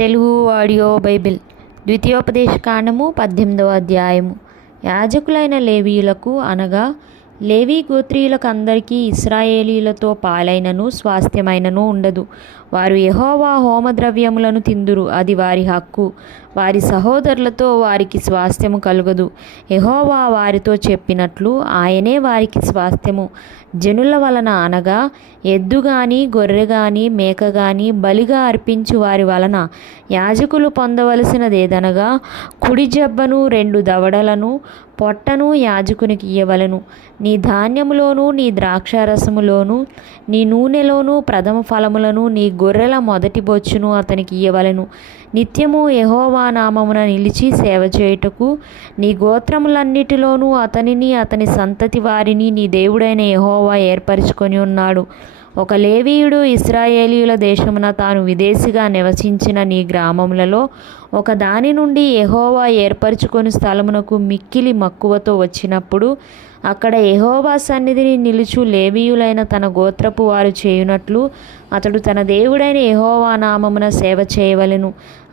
Telugu audio Bible ద్వితీయోపదేశకాండము 18వ అధ్యాయము. యాజకులైన లేవీయులకు అనగా లేవీ గోత్రీయులకు అందరికీ ఇశ్రాయేలీయులతో పాలైనను స్వాస్థ్యమైనను ఉండదు. వారు యెహోవా హోమద్రవ్యములను తిందురు, అది వారి హక్కు. వారి సహోదరులతో వారికి స్వాస్థ్యము కలుగదు. యెహోవా వారితో చెప్పినట్లు ఆయనే వారికి స్వాస్థ్యము. జనుల వలన అనగా ఎద్దు గాని గొర్రె గాని మేక గాని బలిగా అర్పించు వారి వలన యాజకులు పొందవలసినదేదనగా కుడి జబ్బను 2 దవడలను పొట్టను యాజకునికి ఇయ్యవలెను. నీ ధాన్యములోను నీ ద్రాక్షారసములోను నీ నూనెలోను ప్రథమ ఫలములను నీ గొర్రెల మొదటి బొచ్చును అతనికి ఇయ్యవలెను. నిత్యము యెహోవా నామమున నిలిచి సేవ చేయుటకు నీ గోత్రములన్నిటిలోనూ అతనిని అతని సంతతి వారిని నీ దేవుడైన యెహోవా ఏర్పరచుకొని ఉన్నాడు. ఒక లేవీయుడు ఇశ్రాయేలీయుల దేశమున తాను విదేశిగా నివసించిన నీ గ్రామములలో ఒక దాని నుండి యెహోవా ఏర్పరచుకొని స్థలమునకు మిక్కిలి మక్కువతో వచ్చినప్పుడు అక్కడ యెహోవా సన్నిధిని నిలుచు లేవీయులైన తన గోత్రపు వారు చేయునట్లు అతడు తన దేవుడైన యెహోవా నామమున సేవ చేయవలెను.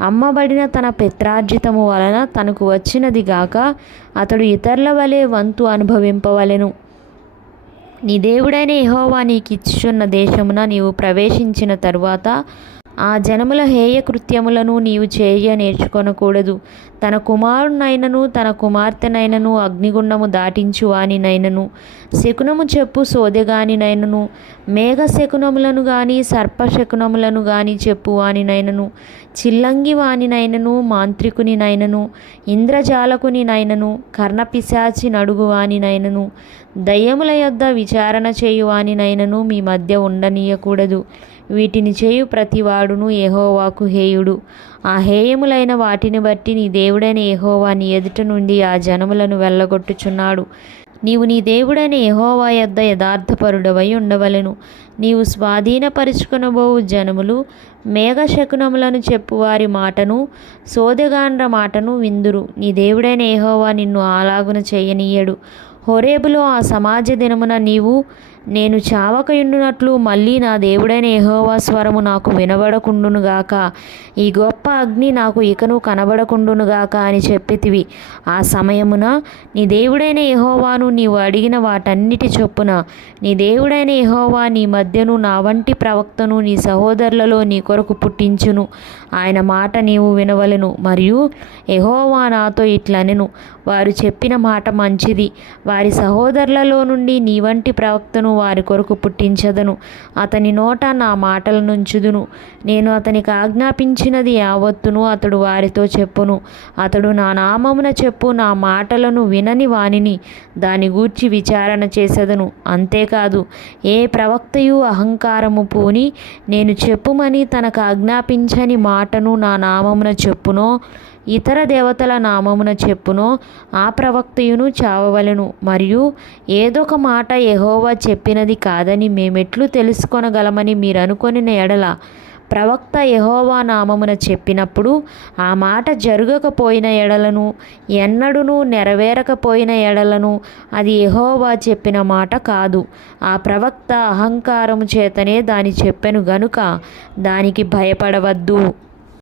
అమ్మబడిన తన పిత్రార్జితము వలన తనకు వచ్చినది గాక అతడు ఇతరుల వలె వంతు అనుభవింపవలెను. నీ దేవుడైన యెహోవా నీకు ఇచ్చుచున్న దేశమున నీవు ప్రవేశించిన తరువాత ఆ జనముల హేయ కృత్యములను నీవు చేయ నేర్చుకొనకూడదు. తన కుమారునైనను తన కుమార్తెనైనను అగ్నిగుండము దాటించు వానినైనను శకునము చెప్పు సోదెగానినైనను మేఘ శకునములను గాని సర్పశకునములను గాని చెప్పు వానినైనను చిల్లంగి వానినైనను మాంత్రికునినైనను ఇంద్రజాలకునినైనను కర్ణపిశాచి నడుగు వానినైనను దయ్యముల యొద్ద విచారణ చేయువానినైనను మీ మధ్య ఉండనీయకూడదు. వీటిని చేయు ప్రతివాడును యెహోవాకు హేయుడు. ఆ హేయములైన వాటిని బట్టి నీ దేవుడైన యెహోవా నీ ఎదుట నుండి ఆ జనములను వెళ్ళగొట్టుచున్నాడు. నీవు నీ దేవుడైన యెహోవా యొద్ద యథార్థపరుడవై ఉండవలెను. నీవు స్వాధీనపరుచుకొనబోవు జనములు మేఘ శకునములను చెప్పువారి మాటను సోదెగాండ్ర మాటను విందురు. నీ దేవుడైన యెహోవా నిన్ను అలాగున చేయనీయడు. హోరేబులో ఆ సమాజ దినమున నీవు నేను చావకయుండునట్లు మళ్ళీ నా దేవుడైన యెహోవా స్వరము నాకు వినబడకుండునుగాక, ఈ గొప్ప అగ్ని నాకు ఇకను కనబడకుండునుగాక అని చెప్పితివి. ఆ సమయమున నీ దేవుడైన యెహోవాను నీవు అడిగిన వాటన్నిటి చొప్పున నీ దేవుడైన యెహోవా నీ మధ్యను నా వంటి ప్రవక్తను నీ సహోదరులలో నీ కొరకు పుట్టించును. ఆయన మాట నీవు వినవలెను. మరియు యెహోవా నాతో ఇట్లనెను, వారు చెప్పిన మాట మంచిది. వారి సహోదరులలో నుండి నీ వంటి ప్రవక్తను వారి కొరకు పుట్టించదను. అతని నోట నా మాటలనుంచుదును. నేను అతనికి ఆజ్ఞాపించినది యావత్తును అతడు వారితో చెప్పును. అతడు నా నామమున చెప్పు నా మాటలను వినని వానిని దాని గూర్చి విచారణ చేసెదను. అంతేకాదు ఏ ప్రవక్తయు అహంకారము పూని నేను చెప్పుమని తనకు ఆజ్ఞాపించని మాటను నా నామమున చెప్పునో ఇతర దేవతల నామమున చెప్పునో ఆ ప్రవక్తయును చావవలెను. మరియు ఏదొక మాట యెహోవా చెప్పినది కాదని మేమెట్లు తెలుసుకొనగలమని మీరు అనుకొనిన ఎడల ప్రవక్త యెహోవా నామమున చెప్పినప్పుడు ఆ మాట జరగకపోయిన ఎడలను ఎన్నడూనూ నెరవేరకపోయిన ఎడలను అది యెహోవా చెప్పిన మాట కాదు. ఆ ప్రవక్త అహంకారము చేతనే దాని చెప్పెను గనుక దానికి భయపడవద్దు.